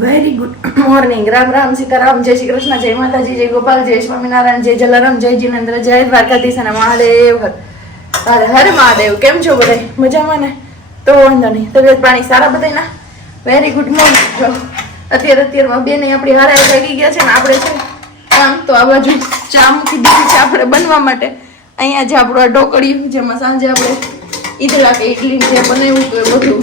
Very good morning. Ram Ram, Sitaram, જય શ્રી કૃષ્ણ, જય માતાજી, જય ગોપાલ, જય સ્વામિનારાયણ, જય જલારામ, જય જીનેન્દ્ર, જય દ્વારકાધીશ અને મહાદેવ હર હર મહાદેવ. કેમ છો બધા? મજામાં ને? તો વાંધો નહીં. તબિયત પાણી સારા બધાના? Very good morning. અત્યારમાં બેને આપણી હારા લાગી ગયા છે ને આપણે છે આમ તો આ બાજુ ચા મૂકી દીધી છે આપણે બનવા માટે. અહીંયા જે આપણું આ ઢોકળિયું જેમાં સાંજે આપણે ઈદડા કે ઇડલી જે બનાવ્યું તો એ બધું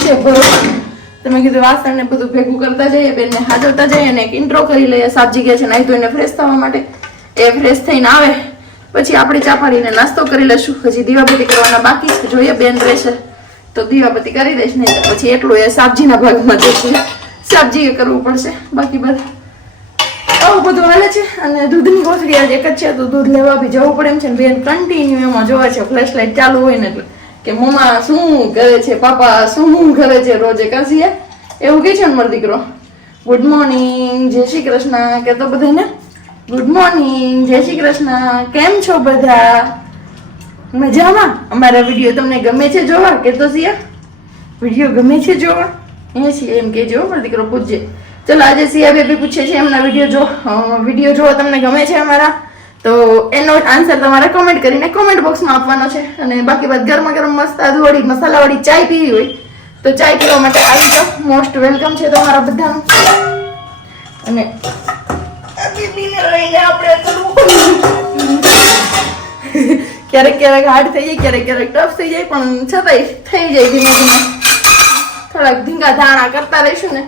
છે ભરવાનું. તમે કીધું વાસણ ને બધું ભેગું કરતા જઈએ, બેનને હાજરતા જઈએ અને એક ઇન્ટ્રો કરી લઈએ. સાબજી ગયા છે નાઈ ધોઈને ફ્રેશ થવા માટે. એ ફ્રેશ થઈને આવે પછી આપણે ચા પાડીને નાસ્તો કરી લઈશું. હજી દીવાબત્તી કરવાના બાકી છે, જોઈએ બેન રહેશે તો દીવાબત્તી કરી દઈશ, નહીં તો પછી એટલું એ સાબજીના ભાગમાં જશે, સાબજીએ કરવું પડશે. બાકી બધા આવું બધું હાલે છે. અને દૂધની કોથળી આજે એક જ છે તો દૂધ લેવા બી જવું પડે એમ છે. બેન કન્ટિન્યુ એમાં જોવે છે, ફ્લેશ લાઇટ ચાલુ હોય ને એટલે કે મમ્મા શું કરે છે, પાપા શું કરે છે, રોજે કસીએ એવું કે છે ને મારો દીકરો. ગુડ મોર્નિંગ, જય શ્રી કૃષ્ણ કે તો બધાને ગુડ મોર્નિંગ, જય શ્રી કૃષ્ણ. કેમ છો બધા? મજામાં? અમારા વિડીયો તમને ગમે છે જોવા? કે તો સિયા વિડીયો ગમે છે જોવા? એમ કેજો મારો દીકરો પૂછજે. ચલો આજે સિયા બેબી પૂછે છે એમના વિડીયો જોવા તમને ગમે છે અમારા, તો એનો આન્સર તમારે કોમેન્ટ કરીને કોમેન્ટ બોક્સમાં આપવાનો છે. અને બાકી બાદ ગરમા ગરમ મસ્ત આદુવાળી મસાલાવાળી ચાય પીવી હોય તો ચાય પીવા માટે આવી જાઓ. મોસ્ટ વેલકમ છે તમારા બધાનું. અને બેબીને લઈને આપણે ક્યારેક ક્યારેક હાર્ડ થઈ જાય, ક્યારેક ક્યારેક ટફ થઈ જાય, પણ છતાંય થઈ જાય ધીમે ધીમે. થોડાક ધીંગા ધાણા કરતા રહીશું ને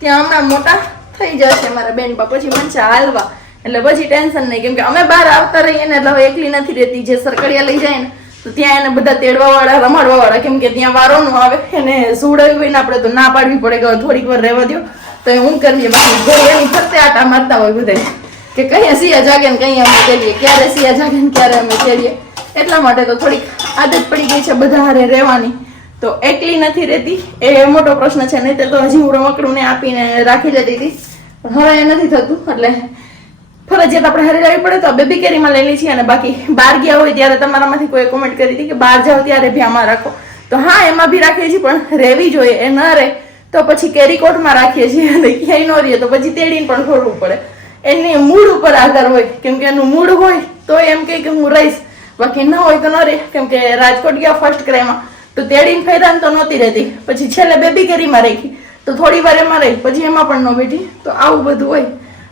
ત્યાં હમણાં મોટા થઈ જશે મારા બેન પા. પછી મનસા હાલવા એટલે પછી ટેન્શન નહીં, કેમ કે અમે બહાર આવતા રહીએ ને એટલે હવે એકલી નથી રહેતી. જે સરકડિયા લઈ જાય ને તો ત્યાં એને બધા તેડવા વાળા રમાડવા વાળા, કેમ કે ત્યાં વારો નું આવે એને સુવડાવી હોય ને આપણે તો ના પાડવી પડે કે થોડીક વાર રહેવા દો તો હું કરીએ. બાકી એની ફરતે આટા મારતા હોય બધા કે કઈ સિયા જાગે ને કઈ અમે કરીએ, ક્યારે સિયા જાગે ને ક્યારે અમે કરીએ. એટલા માટે તો થોડીક આદત પડી ગઈ છે બધા હારે રહેવાની, તો એકલી નથી રહેતી એ મોટો પ્રશ્ન છે. નહીં તો હજી હું રમકડું ને આપીને રાખી લેતી હતી, પણ હવે એ નથી થતું એટલે ફરજિયાત આપણે હારે રહેવી પડે. તો બેબી કેરીમાં લઈ લી છીએ. અને બાકી બહાર ગયા હોય ત્યારે તમારામાંથી કોઈ કોમેન્ટ કરી હતી કે બહાર જાઓ ત્યારે ભ્યામાં રાખો, તો હા એમાં બી રાખીએ છીએ, પણ રહેવી જોઈએ. એ ન રહે તો પછી કેરીકોટમાં રાખીએ છીએ અને ક્યાંય ન રહીએ તો પછી તેડીને પણ છોડવું પડે. એની મૂડ ઉપર આધાર હોય, કેમ કે એનું મૂડ હોય તો એમ કે હું રહીશ, બાકી ન હોય તો ન રહે. કેમ કે રાજકોટ ગયા ફર્સ્ટ ક્રાઈમાં તો તેડીને ફેરાને તો નહોતી રહેતી, પછી છેલ્લે બેબી કેરીમાં રાખી તો થોડી વાર એમાં રહી, પછી એમાં પણ ન બેઠી. તો આવું બધું હોય,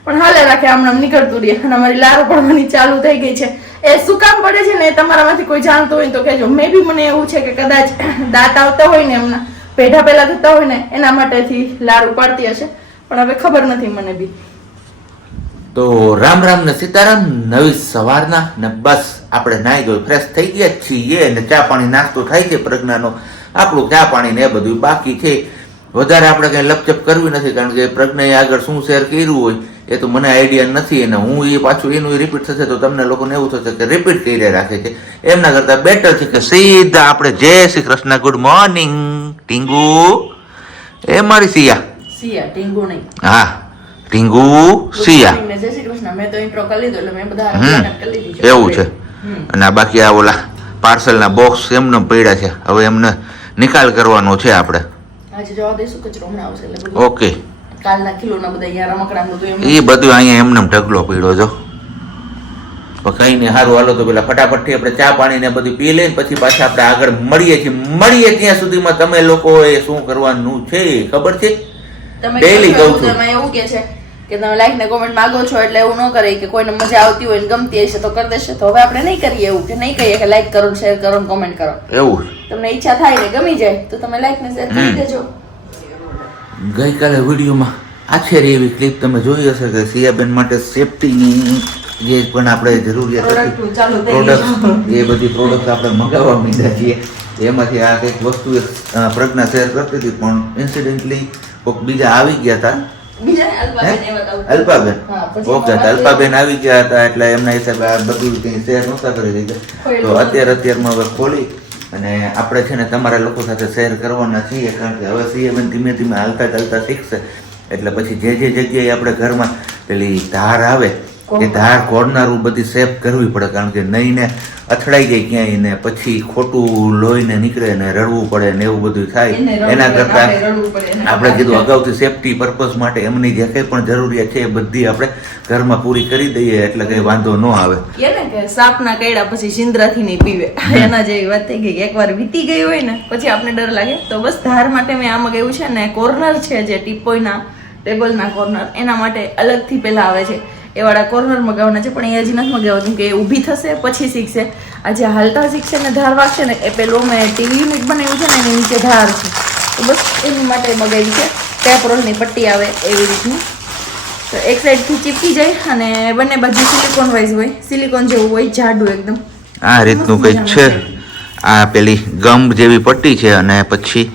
પણ હાલે રાખે હમણાં નીકળતું રહીએ. અને અમારી લારો પડવાની ચાલુ થઈ ગઈ છે. એ શું કામ પડે છે ને એ તમારામાંથી કોઈ જાણતો હોય તો કહેજો. મે બી મને એવું છે કે કદાચ દાંત આવતા હોય ને એમના પેઢા પહેલા થતા હોય ને એના માટેથી લારું પાડતી હશે, પણ હવે ખબર નથી મને બી. તો રામ રામ ને સીતારામ. નવી સવારના ને બસ આપણે નાઈ ધોઈ ફ્રેશ થઈ ગયા છીએ અને ચા પાણી નાસ્તો થાય છે પ્રજ્ઞાનો. આપણું ચા પાણી ને એ બધું બાકી છે. વધારે આપણે કઈ લપચપ કરવી નથી, કારણ કે પ્રજ્ઞાએ આગળ શું શેર કર્યું હોય એ તો મને આઈડિયા નથી, અને હું એ પાછું એનું રિપીટ થશે તો તમને લોકોને એવું થશે કે રિપીટ કરી રાખે છે. એમના કરતા બેટર છે કે સીધા આપણે જય શ્રી કૃષ્ણ, ગુડ મોર્નિંગ ટીંગુ. એ મારી સિયા ટીંગુ નહીં, હા ટીંગુ સિયા. જય શ્રી કૃષ્ણ. મેં તો ઇન્ટ્રો કરી લીધો એટલે મેં બધા કરી લીધી એવું છે. અને આ બાકી આ ઓલા પાર્સલના બોક્સ એમને પડ્યા છે, હવે એમને નિકાલ કરવાનો છે આપણે. આજે જવા દઈશું, કચરો હમણાં આવશે એટલે બધું. ઓકે. કાલના કિલોના બધા અહીંયા રમકડાનું બધું એ બધું અહીંયા એમને ઢગલો પડ્યો જો. કઈ ને સારું, હાલો તો પેલા ફટાફટથી આપણે ચા પાણી ને બધું પી લઈને પછી પાછા આપણે આગળ મળીએ છીએ. મળીએ ત્યાં સુધીમાં તમે લોકોએ શું કરવાનું છે ખબર છે? ડેઈલી કહું છું. એવું કે છે કે તમે લાઈક ને કોમેન્ટ માંગો છો એટલે એવું ન કરે કે કોઈને મજા આવતી હોય ને ગમતી હશે તો કરી દેશે. તો હવે આપણે નહીં કરીએ એવું, કે નહીં કહીએ કે લાઈક કરો, શેર કરો, કોમેન્ટ કરો. એવું તમને ઈચ્છા થાય ને ગમી જાય તો તમે લાઈક ને શેર કરી દેજો. ગઈકાલે વિડીયોમાં આછેરી એવી ક્લિપ તમે જોઈ હશે કે સિયાબેન માટે સેફટીની જે પણ આપણે જરૂરિયાત હતી પ્રોડક્ટ, એ બધી પ્રોડક્ટ આપણે મંગાવવા માંડ્યા છીએ. એમાંથી આ કંઈક વસ્તુ પ્રજ્ઞા શેર કરતી હતી, પણ ઇન્સિડેન્ટલી કોઈક બીજા આવી ગયા હતા. અલ્પાબેન. ઓકે, અલ્પાબેન આવી ગયા હતા એટલે એમના હિસાબે આ બધું કંઈ શેર નહોતા કરી દીધા. તો અત્યારમાં હવે ખોલી અને આપણે છે ને તમારા લોકો સાથે શેર કરવાના છીએ, કારણ કે હવે સિયાબેન ધીમે ધીમે હાલતા ચાલતા શીખશે એટલે પછી જે જગ્યાએ આપણે ઘરમાં પેલી ધાર આવે એ ધાર કોર્નર બધી સેફ કરવી પડે, કારણ કે નહીં ને અથડાઈ જાય ક્યાંય ને પછી ખોટું લોહીને નીકળે ને રડવું પડે ને એવું બધું થાય. એના કરતા આપણે કીધું અગાઉથી સેફટી પર્પઝ માટે એમની જે કંઈ પણ જરૂરિયાત છે એ બધી આપણે ઘરમાં પૂરી કરી દઈએ એટલે કઈ વાંધો ન આવે. કે સાપના કઈડા પછી સિંદ્રાથી નહીં પીવે, એના જેવી વાત થઈ ગઈ. એકવાર વીતી ગઈ હોય ને પછી આપણે ડર લાગે. તો બસ ધાર માટે મેં આમાં કહ્યું છે ને કોર્નર છે જે ટીપોયના ટેબલના કોર્નર એના માટે અલગથી પેલા આવે છે એ વાળા કોર્નર મગાવવાના છે, પણ એ હજી નથી મગાવતું કે એ ઊભી થશે પછી શીખશે. આ જે હાલતા શીખશે ને ધાર વાગશે ને એ પેલો મેં ટીવી યુનિટ બનાવ્યું છે ને એની નીચે ધાર છે, તો બસ એની માટે મગાવી છે. ટેપરોલની પટ્ટી આવે એવી રીતની, તો એક સાઈડથી ચીપકી જાય અને બંને બાજુ સિલિકોન વાઇઝ હોય, સિલિકોન જેવું હોય જાડું એકદમ આ રીતનું કંઈક છે. આ પેલી ગમ જેવી પટ્ટી છે અને પછી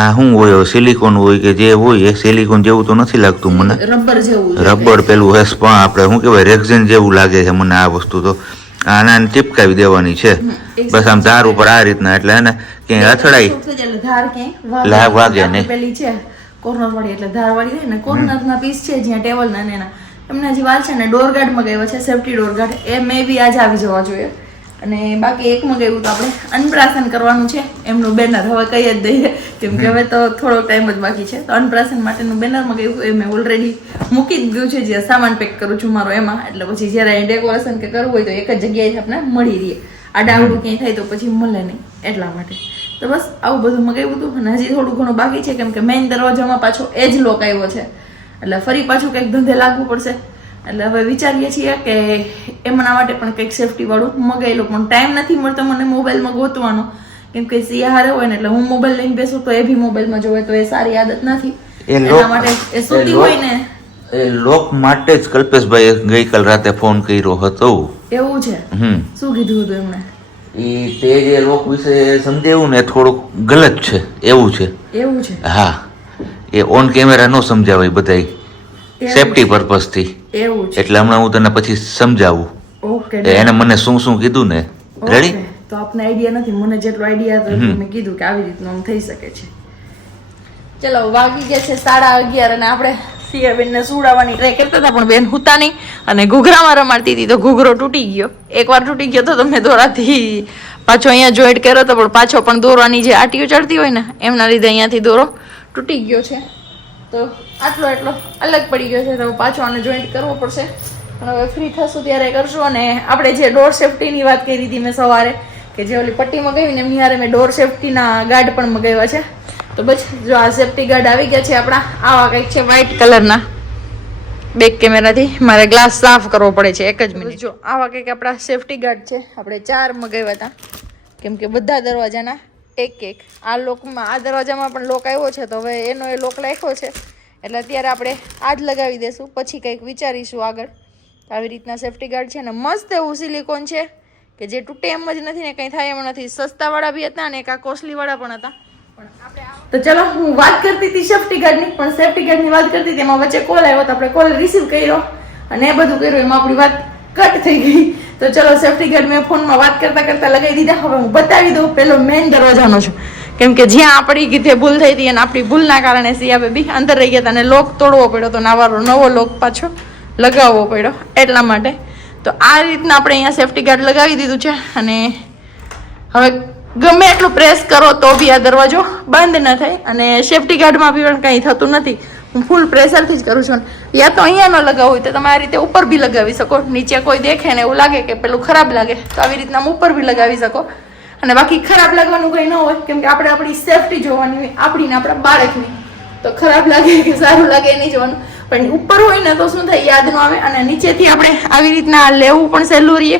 આ શું હોય સિલિકોન હોય કે જે હોય એ સિલિકોન જેવું તો નથી લાગતું મને, રબર જેવું, રબર પેલું હેસ પણ આપણે શું કહેવાય રેક્ઝિન જેવું લાગે છે મને આ વસ્તુ. તો આના ચીપકાવી દેવાની છે બસ આમ ધાર ઉપર આ રીતના, એટલે એને ક્યાંય અથડાય ધાર ક્યાંય વાગે નહીં. પેલી છે કોર્નર વાળી એટલે ધાર વાળી હોય ને કોર્નરના પીસ છે જ્યાં ટેબલ ના એના એમના જે વાલ છે ને ડોર ગાર્ડ મગાવ્યો છે, સેફટી ડોર ગાર્ડ, એ મે બી આજ આવી જવા જોઈએ. અને બાકી એક મગાવ્યું તો આપણે અન્નપ્રાશન કરવાનું છે એમનું બેનર, હવે કઈ જ દઈએ કેમ કે હવે તો થોડો ટાઈમ જ બાકી છે. તો અન્નપ્રાશન માટેનું બેનર મગાવ્યું એ મેં ઓલરેડી મૂકી જ દીધું છે, જે સામાન પેક કરું છું મારો એમાં, એટલે પછી જ્યારે ડેકોરેશન કે કરવું હોય તો એક જ જગ્યાએ આપણે મળી રહીએ. આડાવડું ક્યાંય થાય તો પછી મળે નહીં એટલા માટે. તો બસ આવું બધું મગાવ્યું હતું અને હજી થોડું ઘણું બાકી છે કેમ કે મેઇન દરવાજામાં પાછો એ જ લોક આવ્યો છે, એટલે ફરી પાછું કંઈક ધંધે લાગવું પડશે. એટલે હવે વિચારીએ છીએ કે એમના માટે પણ કંઈક સેફટી વાળું મગાવી લો, પણ ટાઈમ નથી મળતો મને મોબાઈલમાં ગોતવાનો, કેમ કે સિયાહારે હોય ને એટલે હું મોબાઈલ લઈને બેસું તો એ બી મોબાઈલમાં જોવે તો એ સારી આદત નથી. એના માટે એ સૂતી હોય ને એ લોક માટે જ કલ્પેશભાઈ ગઈકાલ રાતે ફોન કર્યો હતો. એવું છે? શું કીધું હતું એમણે? એ તે જે લોક વિશે સમજાવ્યું ને થોડુંક ગલત છે એવું છે. એવું છે? હા, એ ઓન કેમેરા નો સમજાવાય બધાય સેફટી પર્પઝ થી. એવું છે? એટલે હમણાં હું તને પછી સમજાવું. ઓકે. એને મને શું શું કીધું ને. રેડી? તો આપને આઈડિયા નથી, મને જેટલો આઈડિયા હતો મેં કીધું કે આવી રીતનું આમ થઈ શકે છે. ચલો વાગી ગયા છે 11:30 અને આપણે સિયાબેન ને સુડાવવાની ટ્રાય કરતા હતા પણ બેન હુતા નહીં અને ઘૂઘરામાં રમાડતી હતી તો ઘૂઘરો તૂટી ગયો. એકવાર તૂટી ગયો તો મેં દોરાથી પાછો અહીંયા જોઈન્ટ કર્યો હતો, પણ પાછો પણ દોરવાની જે આટીઓ ચડતી હોય ને એમના લીધે અહીંયાથી દોરો તૂટી ગયો છે. તો આટલો એટલો અલગ પડી ગયો છે, તો પાછો આને જોઈન્ટ કરવો પડશે. પણ હવે ફ્રી થશું ત્યારે કરશું. અને આપણે જે ડોર સેફટીની વાત કરી હતી મેં સવારે કે જે ઓલી પટ્ટી મગાવી ને એમની હારે મેં ડોર સેફટીના ગાર્ડ પણ મગાવ્યા છે. તો બસ જો આ સેફટી ગાર્ડ આવી ગયા છે આપણા, આવા કંઈક છે વ્હાઈટ કલરના. બેક કેમેરાથી મારે ગ્લાસ સાફ કરવો પડે છે, એક જ મિનિટ. જો આવા કંઈક આપણા સેફટી ગાર્ડ છે, આપણે 4 મગાવ્યા હતા કેમ કે બધા દરવાજાના એક. આ લોકમાં આ દરવાજામાં પણ લોક આવ્યો છે તો હવે એનો એ લોક રાખ્યો છે એટલે અત્યારે આપણે આ જ લગાવી દઈશું, પછી કંઈક વિચારીશું આગળ. આવી રીતના સેફટી ગાર્ડ છે ને મસ્ત એવું સિલિકોન છે કે જે તૂટે એમ જ નથી ને કંઈ થાય એમ નથી. સસ્તાવાળા બી હતા ને એક આ કોસ્ટલીવાળા પણ હતા. તો ચલો હું વાત કરતી હતી સેફટી ગાર્ડની, પણ સેફટી ગાર્ડની વાત કરતી હતી એમાં વચ્ચે કોલ આવ્યો તો આપણે કોલ રિસીવ કર્યો અને એ બધું કર્યું એમાં આપણી વાત કટ થઈ ગઈ. તો ચલો સેફટી ગાર્ડ મેં ફોનમાં વાત કરતા કરતા લગાવી દીધા. હવે હું બતાવી દઉં પેલો મેઇન દરવાજાનો છું કેમ કે જ્યાં આપણી કીધે ભૂલ થઈ હતી અને આપણી ભૂલના કારણે સિયા બેબી અંદર રહી ગયા હતા અને લોક તોડવો પડ્યો તો નવો લોક પાછો લગાવવો પડ્યો એટલા માટે. તો આ રીતના આપણે અહીંયા સેફટી ગાર્ડ લગાવી દીધું છે અને હવે ગમે એટલું પ્રેસ કરો તો બી આ દરવાજો બંધ ન થાય. અને સેફટી ગાર્ડમાં બી પણ કંઈ થતું નથી, હું ફૂલ પ્રેશરથી જ કરું છું. યા તો અહીંયા ન લગાવવું હોય તો તમે આ રીતે ઉપર બી લગાવી શકો, નીચે કોઈ દેખે ને એવું લાગે કે પેલું ખરાબ લાગે તો આવી રીતના ઉપર બી લગાવી શકો. અને બાકી ખરાબ લાગવાનું કંઈ ન હોય કેમ કે આપણે આપણી સેફટી જોવાની હોય, આપણી ને આપણા બાળકની. તો ખરાબ લાગે કે સારું લાગે એ નહીં જોવાનું, પણ ઉપર હોય ને તો શું થાય યાદ ન આવે. અને નીચેથી આપણે આવી રીતના લેવું પણ સહેલું રહીએ.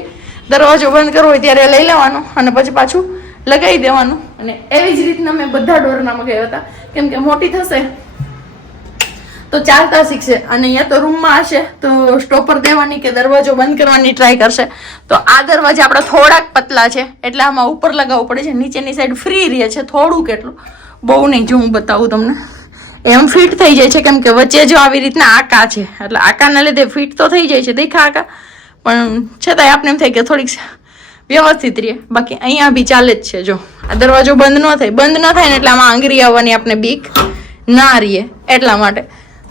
દરવાજો બંધ કરવો હોય ત્યારે લઈ લેવાનું અને પછી પાછું લગાવી દેવાનું. અને એવી જ રીતના મેં બધા ડોરના મગાવ્યા હતા કેમ કે મોટી થશે તો ચાલતા શીખશે અને અહીંયા તો રૂમમાં હશે તો સ્ટોપર દેવાની કે દરવાજો બંધ કરવાની ટ્રાય કરશે. તો આ દરવાજા આપણા થોડાક પતલા છે એટલે આમાં ઉપર લગાવવું પડે છે, નીચેની સાઈડ ફ્રી રહે છે થોડું, કેટલું બહુ નહીં. જો હું બતાવું તમને, એમ ફિટ થઈ જાય છે કેમ કે વચ્ચે જો આવી રીતના આકા છે એટલે આકાના લીધે ફિટ તો થઈ જાય છે દેખા આકા, પણ છતાંય આપણે એમ થાય કે થોડીક વ્યવસ્થિત રહીએ. બાકી અહીંયા બી ચાલે જ છે. જો આ દરવાજો બંધ ન થાય ને એટલે આમાં આંગળી આવવાની આપણે બીક ના રહીએ એટલા માટે.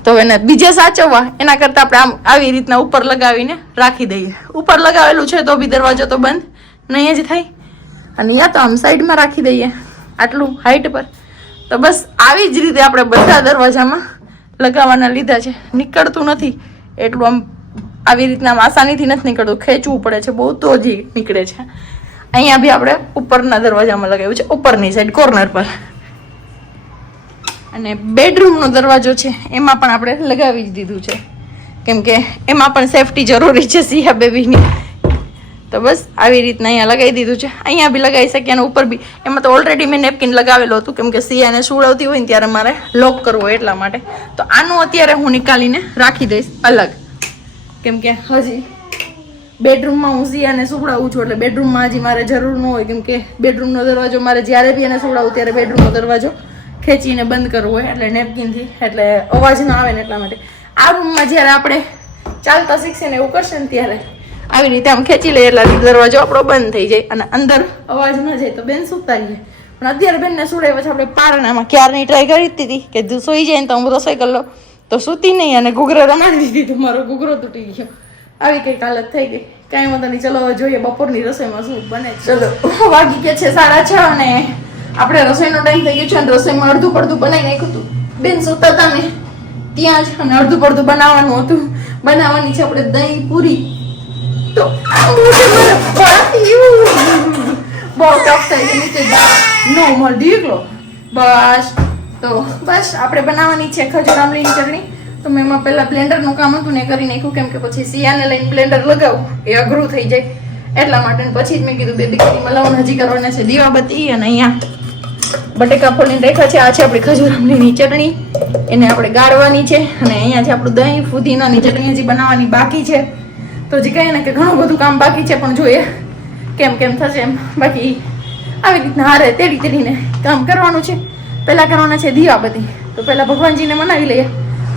તો એને બીજે સાચવવા એના કરતા આપણે આમ આવી રીતના ઉપર લગાવીને રાખી દઈએ. ઉપર લગાવેલું છે તો બી દરવાજો તો બંધ નહીં જ થાય, અને યા તો આમ સાઈડમાં રાખી દઈએ આટલું હાઈટ પર. તો બસ આવી જ રીતે આપણે બધા દરવાજામાં લગાવવાના લીધા છે. નીકળતું નથી એટલું, આમ આવી રીતના આમ આસાનીથી નથી નીકળતું, ખેંચવું પડે છે બહુ તો જ નીકળે છે. અહીંયા બી આપણે ઉપરના દરવાજામાં લગાવ્યું છે, ઉપરની સાઈડ કોર્નર પર. અને બેડરૂમનો દરવાજો છે એમાં પણ આપણે લગાવી જ દીધું છે, કેમ કે એમાં પણ સેફટી જરૂરી છે સિયા બેબીની. તો બસ આવી રીતના અહીંયા લગાવી દીધું છે. અહીંયા બી લગાવી શકીએ અને ઉપર બી. એમાં તો ઓલરેડી મેં નેપકિન લગાવેલું હતું, કેમ કે સિયાને સુવડાવતી હોય ને ત્યારે મારે લોક કરવો એટલા માટે. તો આનું અત્યારે હું નીકાળીને રાખી દઈશ અલગ, કેમ કે હજી બેડરૂમમાં હું સિયાને સુવડાવું છું, એટલે બેડરૂમમાં હજી મારે જરૂર ન હોય, કેમ કે બેડરૂમનો દરવાજો મારે જ્યારે બી એને સુવડાવું ત્યારે બેડરૂમનો દરવાજો ખેંચીને બંધ કરવું હોય, એટલે નેપકિનથી, એટલે અવાજ ના આવે ને એટલા માટે. આ રૂમમાં જ્યારે આપણે ચાલતા શીખશે ને એવું કરશે ને ત્યારે આવી રીતે આમ ખેંચી લઈએ એટલે દરવાજો આપણો બંધ થઈ જાય અને અંદર અવાજ ના જાય. તો બેન સુતા રહીએ, પણ અત્યારે બેનને સુડાવ્યા પછી આપણે પારણામાં ક્યારની ટ્રાય કરી હતી કે તું સુઈ જાય ને તો હું રસોઈ કરી લો, તો સૂતી નહીં અને ઘૂઘરો રમાડી દીધી, તો મારો ઘૂઘરો તૂટી ગયો. આવી કઈક હાલત થઈ ગઈ. કાંઈ વાંધો નહીં, ચલો હવે જોઈએ બપોરની રસોઈમાં શું બને. ચલો વાગી ગયા છે 6:30 અને આપણે રસોઈનો ટાઈમ થઈ ગયો છે અને રસોઈમાં અડધું પડધું બનાવી નાખ્યું હતું. બેન સુતા હતા ને ત્યાં જ, અને અડધું પડધું બનાવવાનું હતું. બનાવવાની છે આપણે દહીં પૂરી. તો બહુ ટફ થાય છે નીચે નો મળતી એકલો. બસ તો બસ આપણે બનાવવાની છે ખજૂર આમલીની ચટણી. તો મેં એમાં પહેલા બ્લેન્ડરનું કામ હતું ને કરી નાખ્યું, કેમ કે પછી સિયાને લઈને બ્લેન્ડર લગાવું એ અઘરું થઈ જાય એટલા માટે. પછી જ મેં કીધું બેબી કરી મલાવન હજી કરવાના છે દીવાબત્તી. અને અહીંયા બટેકા ફોલીને રાખ્યા છે. આ છે આપણી ખજૂર આમલીની ચટણી, એને આપણે ગાળવાની છે. અને અહીંયા છે આપણું દહીં ફુદીનાની ચટણી હજી બનાવવાની બાકી છે. તો હજી કહીએ ને કે ઘણું બધું કામ બાકી છે, પણ જોઈએ કેમ કેમ થશે એમ. બાકી આવી રીતના હારે તેડીને કામ કરવાનું છે. પહેલાં કરવાના છે દીવાબત્તી. તો પહેલાં ભગવાનજીને મનાવી લઈએ.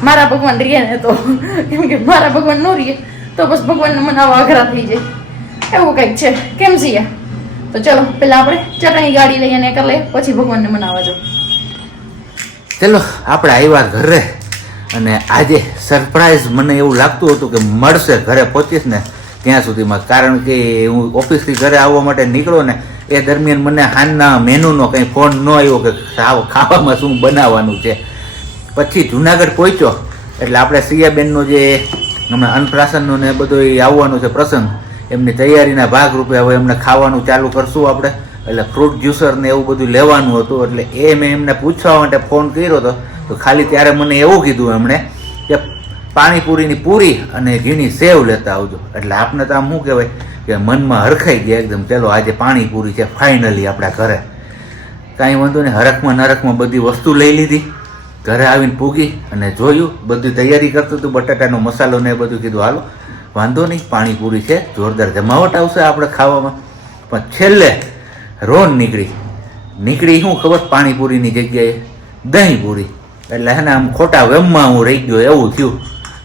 મારા ભગવાન રીએ ને તો, કેમ કે મારા ભગવાન ન રીએ તો બસ ભગવાનને મનાવવા અઘરા થઈ જાય, એવું કંઈક છે. કેમ છીએ? તો ચલો પહેલાં આપણે ચટણી ગાડી લઈએ ને કરી લઈએ, પછી ભગવાનને મનાવવા જાઓ. ચલો આપણે આવ્યા ઘરે, અને આજે સરપ્રાઈઝ મને એવું લાગતું હતું કે મળશે ઘરે પહોંચીશ ને ત્યાં સુધીમાં. કારણ કે હું ઓફિસથી ઘરે આવવા માટે નીકળ્યો ને એ દરમિયાન મને હાલના મેનુનો કંઈ ફોન ન આવ્યો કે ખાવામાં શું બનાવવાનું છે. પછી જુનાગઢ પહોંચ્યો એટલે આપણે સિયાબેનનો જે હમણાં અન્નપ્રાશનનો ને બધો આવવાનો છે પ્રસંગ, એમની તૈયારીના ભાગરૂપે હવે એમને ખાવાનું ચાલુ કરશું આપણે. એટલે ફ્રૂટ જ્યુસર ને એવું બધું લેવાનું હતું, એટલે એ મેં એમને પૂછવા માટે ફોન કર્યો હતો. તો ખાલી ત્યારે મને એવું કીધું એમણે કે પાણીપુરીની પૂરી અને ઘીની સેવ લેતા આવજો. એટલે આપણે તો આમ શું કહેવાય કે મનમાં હરખાઈ ગયા એકદમ. ચાલો આજે પાણીપુરી છે ફાઇનલી આપણા ઘરે. કાંઈ વાંધો નહીં, હરખમાં નરખમાં બધી વસ્તુ લઈ લીધી. ઘરે આવીને પૂગી અને જોયું, બધી તૈયારી કરતું હતું, બટાટાનો મસાલો ને એ બધું. કીધું હાલો વાંધો નહીં, પાણીપુરી છે, જોરદાર જમાવટ આવશે આપણે ખાવામાં. પણ છેલ્લે રોન નીકળી શું ખબર, પાણીપુરીની જગ્યાએ દહીં પૂરી. એટલે હે ને આમ ખોટા વેમમાં હું રહી ગયો એવું થયું.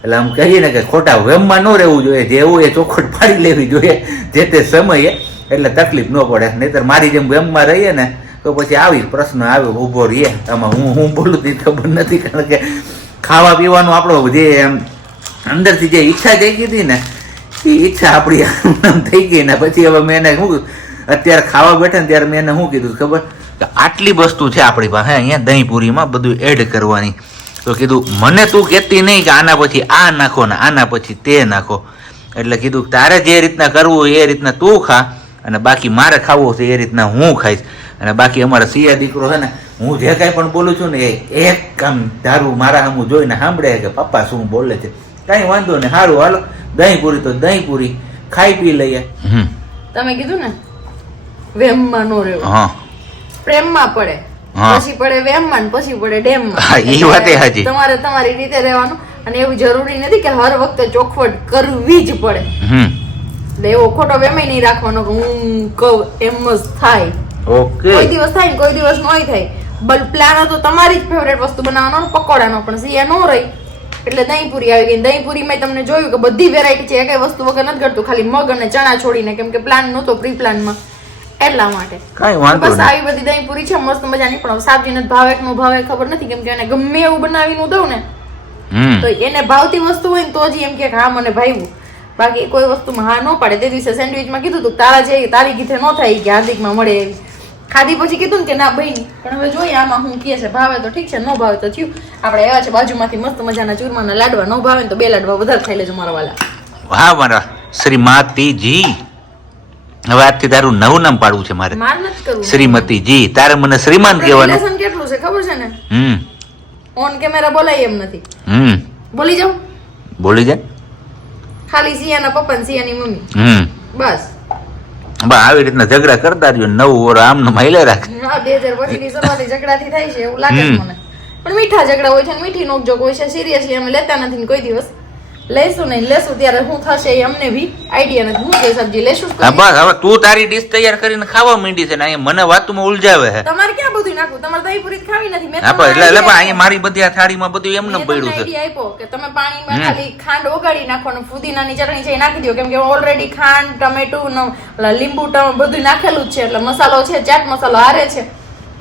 એટલે આમ કહીએ ને કે ખોટા વેમમાં ન રહેવું જોઈએ, જેવું એ ચોખવટ પાડી લેવી જોઈએ જે તે સમયે, એટલે તકલીફ ન પડે. નહીતર મારી જેમ વેમમાં રહીએ ને તો પછી આવી પ્રશ્ન આવ્યો ઊભો રહીએ. આમાં હું બોલું તે ખબર નથી, કારણ કે ખાવા પીવાનું આપણો જે એમ અંદરથી જે ઈચ્છા થઈ ગઈ હતી ને એ ઈચ્છા આપણી આમ થઈ ગઈ ને પછી હવે મેં એને શું અત્યારે ખાવા બેઠા ને ત્યારે મેં એને શું કીધું ખબર કે આટલી વસ્તુ છે આપણી પાસે અહીંયા દહીં પૂરીમાં બધું એડ કરવાની. તો કીધું મને તું કહેતી નહીં કે આના પછી આ નાખો ને આના પછી તે નાખો. એટલે કીધું તારે જે રીતના કરવું એ રીતના તું ખા, અને બાકી મારે ખાવું છે એ રીતના હું ખાઈશ. અને બાકી અમારા સિયા દીકરો છે ને, હું જે કાંઈ પણ બોલું છું ને એ એક કામ ધારું મારા સામું જોઈને સાંભળે કે પપ્પા શું બોલે છે. કાંઈ વાંધો નહીં, સારું હાલો દહીં પૂરી તો દહીં પૂરી ખાઈ પી લઈએ. તમે કીધું ને વેમમાં નો રહેવું, પ્રેમમાં પડે, પછી પડે વેમમાં, પછી પડે ડેમમાં. એ વાત એ હાજી. તમારે તમારી રીતે રહેવાનું, અને એવું જરૂરી નથી કે હર વખતે ચોખવટ કરવી જ પડે. એટલે એવો ખોટો વેમે નહીં રાખવાનો કે હું કહું એમ જ થાય. ઓકે, કોઈ દિવસ થાય ને કોઈ દિવસ નોય થાય. બલ પ્લાન હતો તમારી જ ફેવરેટ વસ્તુ બનાવવાનો, પકોડાનો, પણ સિયા નો રહી એટલે દહીં પૂરી આવી ગઈ. દહીં પૂરીમાં તમને જોયું કે બધી વેરાયટી છે, કઈ વસ્તુ વગર નથી કરતું, ખાલી મગ અને ચણા છોડીને, કેમ કે પ્લાન નહોતો પ્રી પ્લાનમાં એટલા માટે. બસ આવી બધી દહીં પૂરી છે મસ્ત મજાની. પણ સાબજીને ભાવે કે નો ભાવે ખબર નથી, કેમ કે એને ગમે એવું બનાવીને દઉં ને હમ તો એને ભાવતી વસ્તુ હોય ને તો જ એમ કે હા મને ભાવ્યું, બાકી કોઈ વસ્તુમાં હા ન પાડે. તે દિવસે સેન્ડવિચમાં કીધું હતું તારા જે તારી કીધે ન થાય કે હાર્દિકમાં મળે એવી. ખાધી પછી કીધું ને કે ના ભાઈ, પણ હવે જોઈએ આમાં હું કહે છે. ભાવે તો ઠીક છે, ન ભાવે તો થયું. આપણે એવા છે બાજુમાંથી મસ્ત મજાના ચૂરમાના લાડવા, ન ભાવે ને તો 2 લાડવા વધારે ખાઈ લેજો મારા વાલા. હા મારા શ્રીમતીજી, હવે આજથી તારું નવું નામ પાડવું છે મારે. માર નથી કરવું. શ્રીમતીજી, તારે મને શ્રીમાન કહેવાનું. રિલેશન કેટલું છે ખબર છે ને? હમ ઓન કેમેરા બોલાય એમ નથી. બોલી જાઉં બોલી જાય. ખાલી સિયાના પપ્પા ને સિયાની મમ્મી, બસ. આવી રીતના ઝઘડા કરતા રહ્યો, 9 વર્ષ આમને માઇલે રાખે. હા 2000 પછીની શરૂઆતી ઝઘડાથી થાય છે એવું લાગે છે મને. પણ મીઠા ઝઘડા હોય છે ને મીઠી નોકજોક હોય છે. સિરિયસલી અમે લેતા નથી ને કોઈ દિવસ લેશું નહીં. લેશું ત્યારે શું થશે એ અમને બી આઈડિયા નથી. હું કઈ સબ્જી લેશું હા બસ, હવે તું તારી ડીશ તૈયાર કરીને ખાવા માંડી છે ને અહીંયા મને વાતમાં ઉલઝાવે છે. તમારે ક્યાં બધું નાખવું? તમારે દહીં પૂરી ખાવી નથી. મેં હા પણ એટલે પણ અહીંયા મારી બધી આ થાળીમાં બધું એમને પડ્યું છે. આઈડિયા આપ્યો કે તમે પાણીમાં ખાલી ખાંડ ઓગાળી નાખો ને ફુદીનાની ચટણી છે એ નાખી દો, કેમ કે ઓલરેડી ખાંડ ટમેટું લીંબુ બધું નાખેલું જ છે. એટલે મસાલો છે, ચાટ મસાલો હારે છે,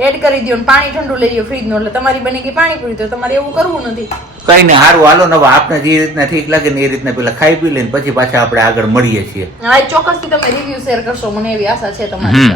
એડ કરી દો. પાણી ઠંડુ લઈ લો ફ્રીજ નું, એટલે તમારી બની ગઈ પાણીપુરી. તો તમારે એવું કરવું નથી. કઈ ને હારું હાલો ને, હવે આપને જે રીતના ઠીક લાગે ને એ રીતના પેલા ખાઈ પી લઈને પછી પાછા આપણે આગળ મળીએ છીએ. હા ચોક્કસથી તમે રિવ્યુ શેર કરશો, મને એવી આશા છે તમારી.